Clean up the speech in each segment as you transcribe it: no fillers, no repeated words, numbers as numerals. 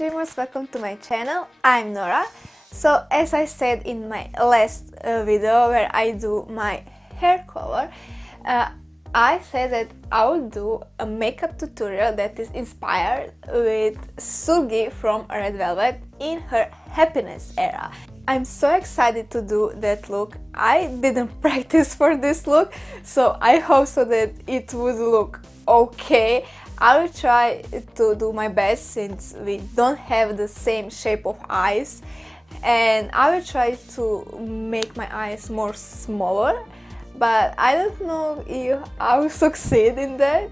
dreamers, welcome to my channel. I'm Nora. So as I said in my last video where I do my hair color, I said that I will do a makeup tutorial that is inspired with Seulgi from Red Velvet in her happiness era. I'm so excited to do that look. I didn't practice for this look, so I hope so that it would look okay. I will try to do my best since we don't have the same shape of eyes, and I will try to make my eyes more smaller, but I don't know if I will succeed in that.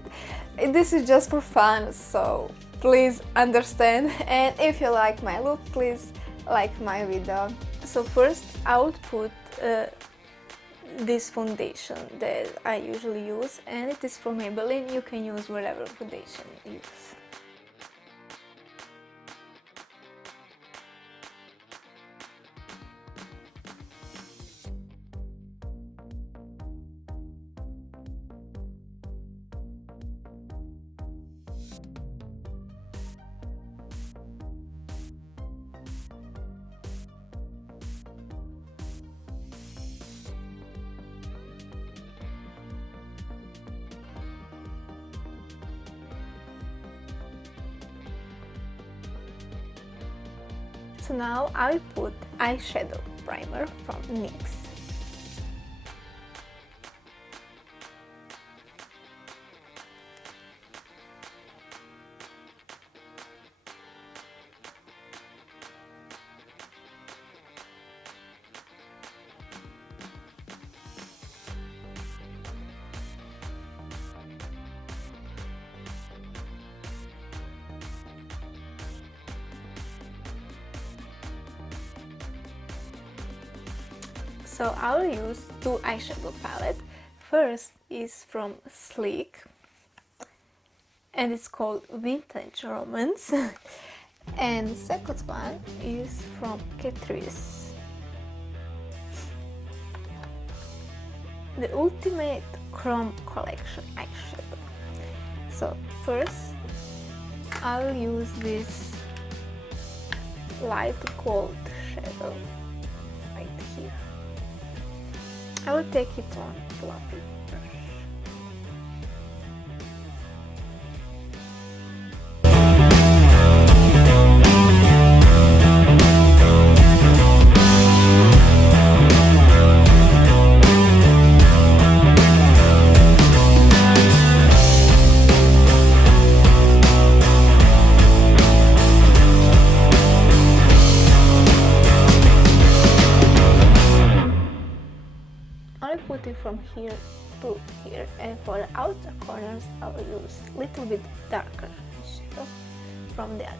This is just for fun, so please understand, and if you like my look, please like my video. So first I would put this foundation that I usually use, and it is from Maybelline. You can use whatever foundation you use. So now I will put eyeshadow primer from NYX. So I will use two eyeshadow palettes. First is from Sleek, and it's called Vintage Romance. And the second one is from CATRICE, the Ultimate Chrome Collection eyeshadow. So first I will use this light gold shadow right here. I will take it on fluffy brush. I will put it from here to here, and for the outer corners I will use a little bit darker shadow from the other.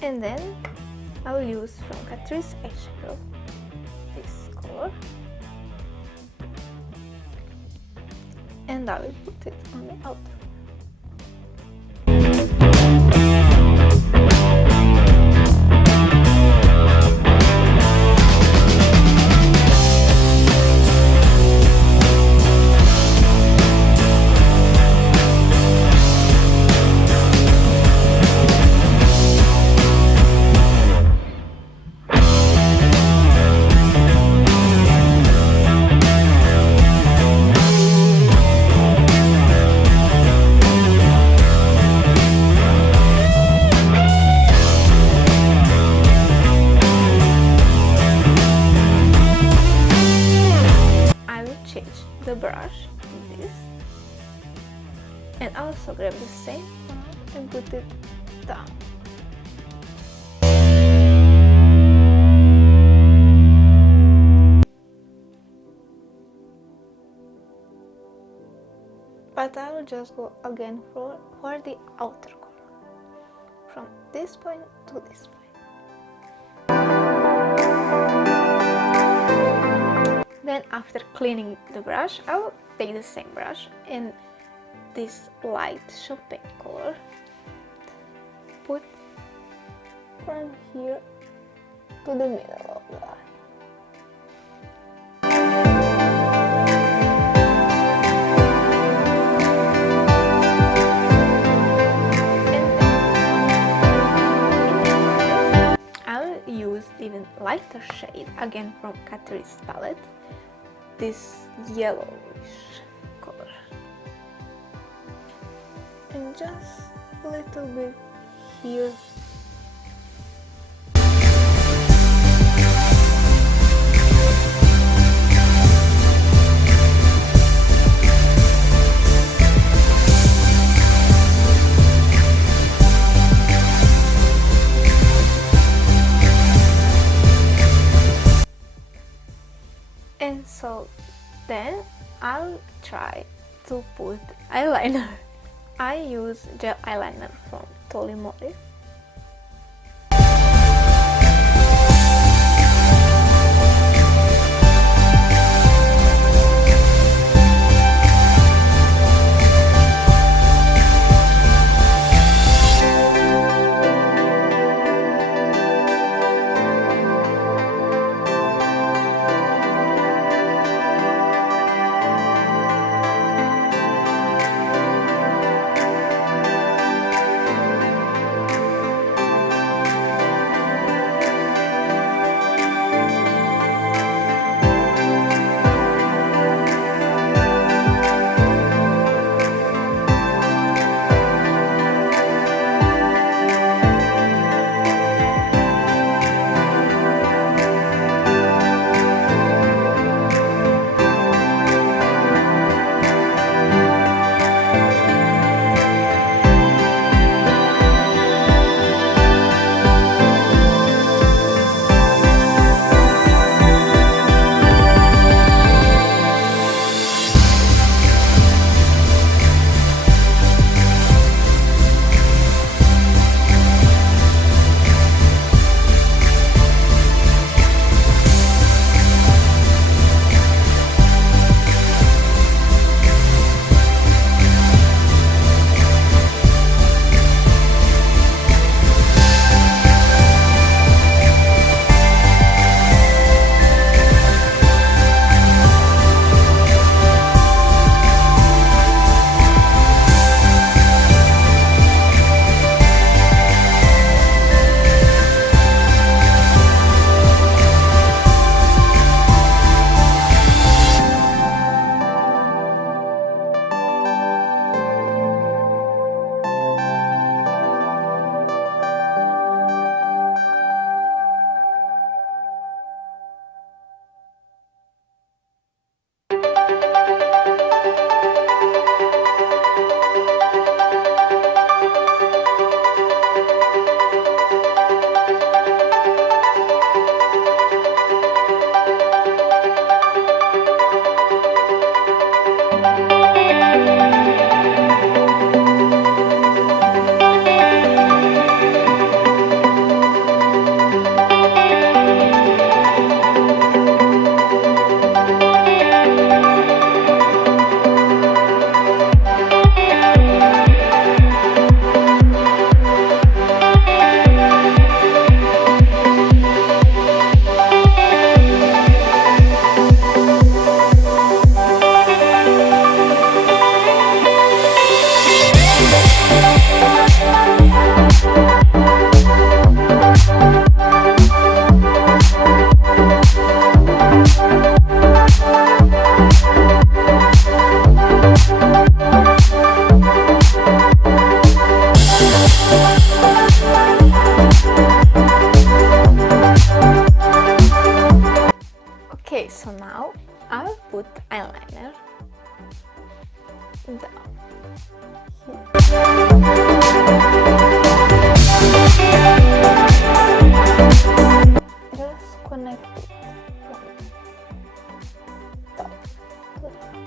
And then I will use from CATRICE eyeshadow this color, and I will put it on the outer. The brush, this, and also grab the same one and put it down. But I will just go again for the outer corner, from this point to this point. Then after cleaning the brush, I will take the same brush and this light champagne color, put from here to the middle of the eye. I'll use even lighter shade, again from CATRICE palette, this yellowish color, and just a little bit here. And so then I'll try to put eyeliner. I use gel eyeliner from MOLY. Okay, so now I'll put eyeliner down here. Just connect it from top to bottom.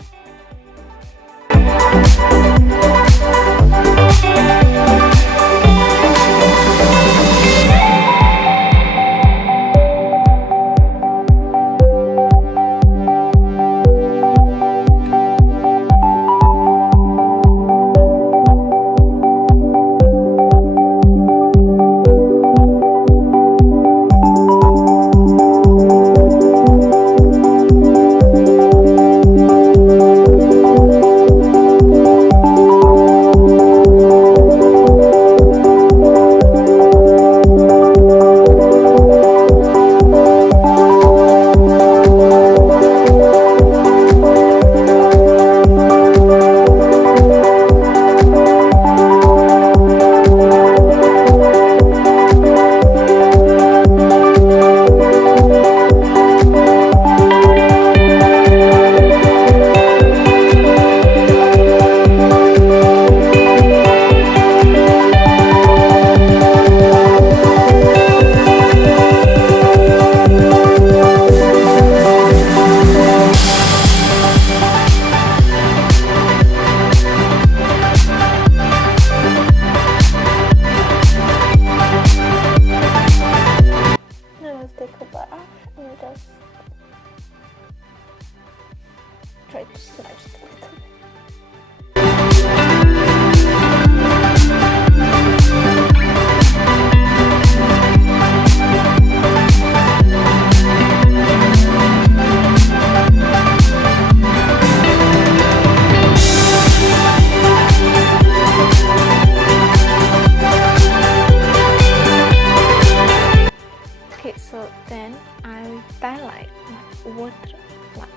then I will highlight my waterline.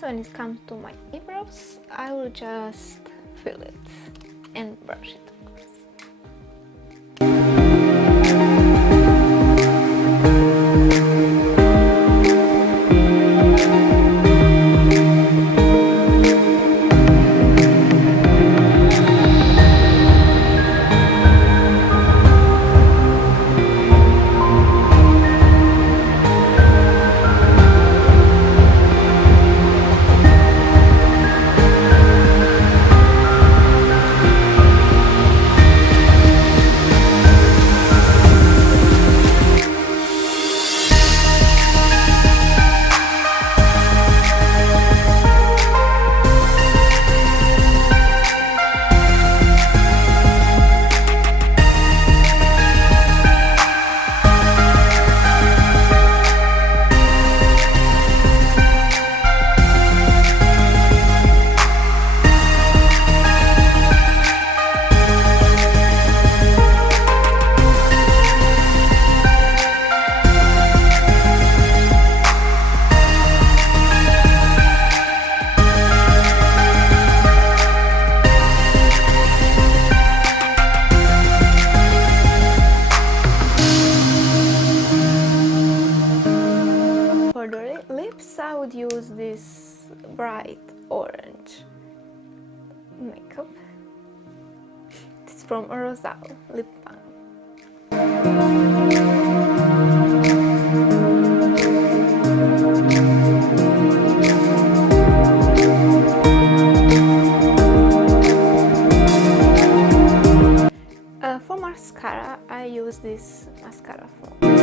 When it comes to my eyebrows, I will just fill it and brush it, of course. For the lips, I would use this bright orange makeup. It's from Rosal lip balm. For mascara, I use this mascara from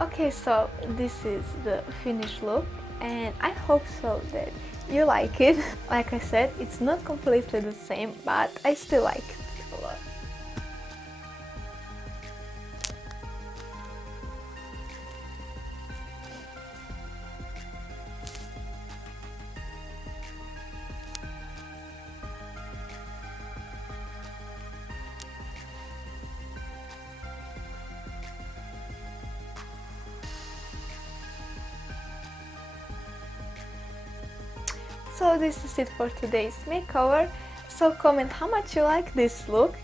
Okay, so this is the finished look and I hope so that you like it. Like I said, it's not completely the same, but I still like it a lot. So this is it for today's makeover. So comment how much you like this look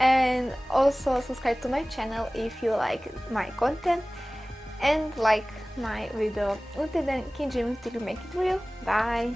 and also subscribe to my channel if you like my content and like my video. Until then, keep dreaming till you make it real. Bye!